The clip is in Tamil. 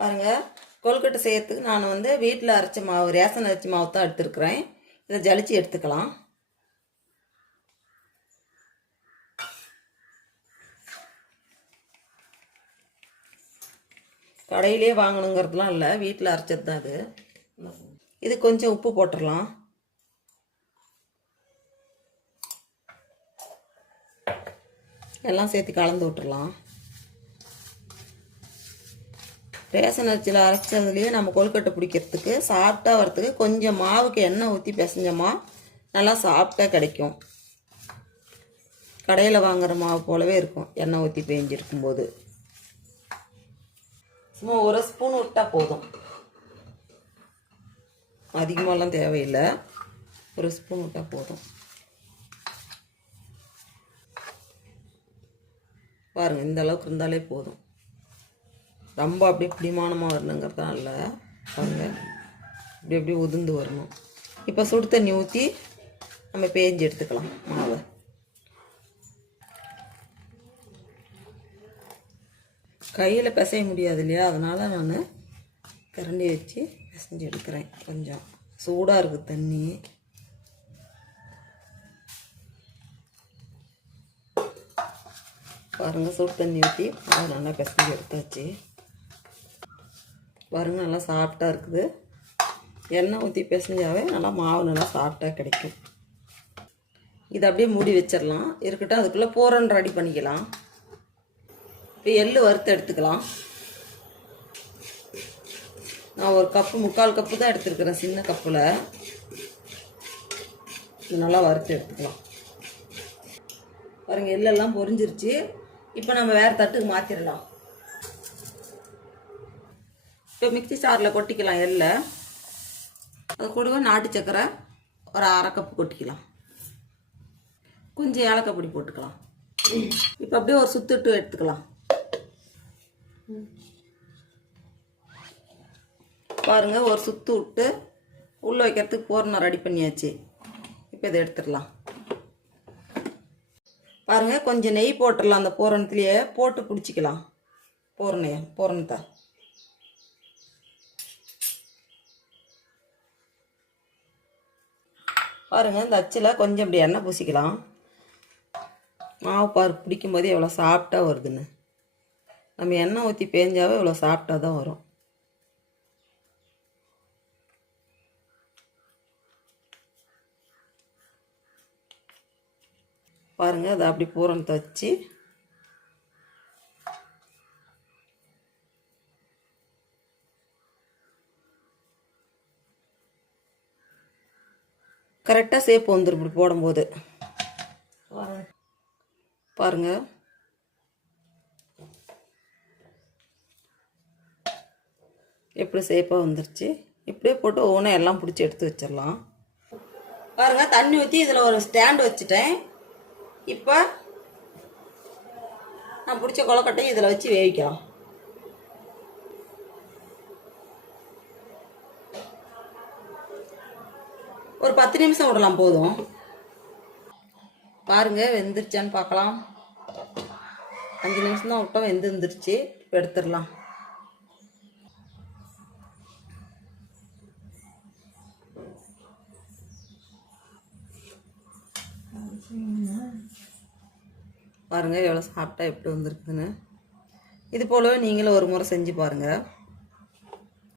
பாருங்கள் கொழுக்கட்டை செய்யறதுக்கு நான் வந்து வீட்டில் அரைச்ச மாவு ரேஷன் அரைச்ச மாவு தான் எடுத்துருக்குறேன். இதை ஜலிச்சு எடுத்துக்கலாம். கடையிலே வாங்கணுங்கிறதுலாம் இல்லை வீட்டில் அரைச்சது தான் அது இது கொஞ்சம் உப்பு போட்டுடலாம். எல்லாம் சேர்த்து கலந்து விட்டுடலாம். ரேஷன் அரிசியில் அரைச்சதுலேயே நம்ம கொழுக்கட்டை பிடிக்கிறதுக்கு சாப்பிட்டா வரத்துக்கு கொஞ்சம் மாவுக்கு எண்ணெய் ஊற்றி பிசைஞ்சோமா நல்லா சாஃப்டாக கிடைக்கும். கடையில் வாங்குற மாவு போலவே இருக்கும் எண்ணெய் ஊற்றி பேஞ்சிருக்கும் போது. சும்மா ஒரு ஸ்பூன் விட்டால் போதும். அதிகமாகலாம் தேவையில்லை. ஒரு ஸ்பூன் விட்டால் போதும். பாருங்கள் இந்த அளவுக்கு இருந்தாலே போதும். ரொம்ப அப்படியே பிடிமானமாக வரணுங்கிறதுலாம் இல்லை பாருங்கள் இப்படி இப்படி உதிர்ந்து வரணும். இப்போ சுடு தண்ணி ஊற்றி நம்ம பேஞ்சு எடுத்துக்கலாம் மாவை. கையில் பிசைய முடியாது இல்லையா? அதனால் நான் கரண்டி வச்சு பிசைஞ்சு எடுக்கிறேன் கொஞ்சம். சூடாக இருக்குது தண்ணி. பாருங்கள் சுடு தண்ணி ஊற்றி அதை நல்லா பிசைஞ்சு எடுத்தாச்சு. பாருங்கள் நல்லா சாஃப்டாக இருக்குது. எண்ணெய் ஊற்றி பிசைஞ்சாவே நல்லா மாவு நல்லா சாஃப்டாக கிடைக்கும். இதை அப்படியே மூடி வச்சிடலாம். இருக்கட்டும் அதுக்குள்ளே போரன் ரெடி பண்ணிக்கலாம். இப்போ எள் வறுத்து எடுத்துக்கலாம். நான் ஒரு கப்பு முக்கால் கப்பு தான் எடுத்துருக்குறேன் சின்ன கப்பில் இது நல்லா வறுத்து எடுத்துக்கலாம். பாருங்கள் எள்ளெல்லாம் பொரிஞ்சிருச்சு. இப்போ நம்ம வேறு தட்டுக்கு மாற்றிடலாம் இப்போ மிக்ஸி சாரில் கொட்டிக்கலாம் எள்ளை. அது கூடவே நாட்டு சக்கரை ஒரு அரை கப்பு கொட்டிக்கலாம். கொஞ்சம் ஏலக்காய் பொடி போட்டுக்கலாம். இப்போ அப்படியே ஒரு சுத்துட்டு எடுத்துக்கலாம். பாருங்கள் ஒரு சுத்து விட்டு உள்ளே வைக்கிறதுக்கு பூரணம் ரெடி பண்ணியாச்சு. இப்போ இதை எடுத்துடலாம். பாருங்கள் கொஞ்சம் நெய் போட்டுடலாம் அந்த பூரணத்துலேயே போட்டு பிடிச்சிக்கலாம். பூரணையை பூரணத்தை பாருங்கள் இந்த அச்சில் கொஞ்சம் இப்படி எண்ணெய் பூசிக்கலாம். மாவு பாரு பிடிக்கும் போது எவ்வளோ சாஃப்டாக வருதுன்னு. நம்ம எண்ணெய் ஊற்றி பேஞ்சாவே இவ்வளோ சாஃப்டாக தான் வரும். பாருங்கள் அதை அப்படி பூரணத்தை வச்சு கரெக்டாக சேப்பு வந்துடும் இப்படி போடும்போது. பாருங்க. எப்படி சேப்பாக வந்துருச்சு? இப்படியே போட்டு ஒவ்வொன்றும் எல்லாம் பிடிச்சி எடுத்து வச்சிடலாம். பாருங்கள் தண்ணி ஊற்றி இதில் ஒரு ஸ்டாண்ட் வச்சுட்டேன். இப்போ நான் பிடிச்ச கொலக்கட்டையும் இதில் வச்சு வேவிக்கலாம். ஒரு பத்து நிமிஷம் விடலாம் போதும். பாருங்க வெந்துருச்சான்னு பார்க்கலாம். அஞ்சு நிமிஷம் தான் விட்டோம் வெந்து வந்துருச்சு எடுத்துடலாம். பாருங்கள் எவ்வளோ சாப்பிட்டா எப்படி வந்துருக்குதுன்னு. இது போலவே நீங்களும் ஒரு முறை செஞ்சு பாருங்கள்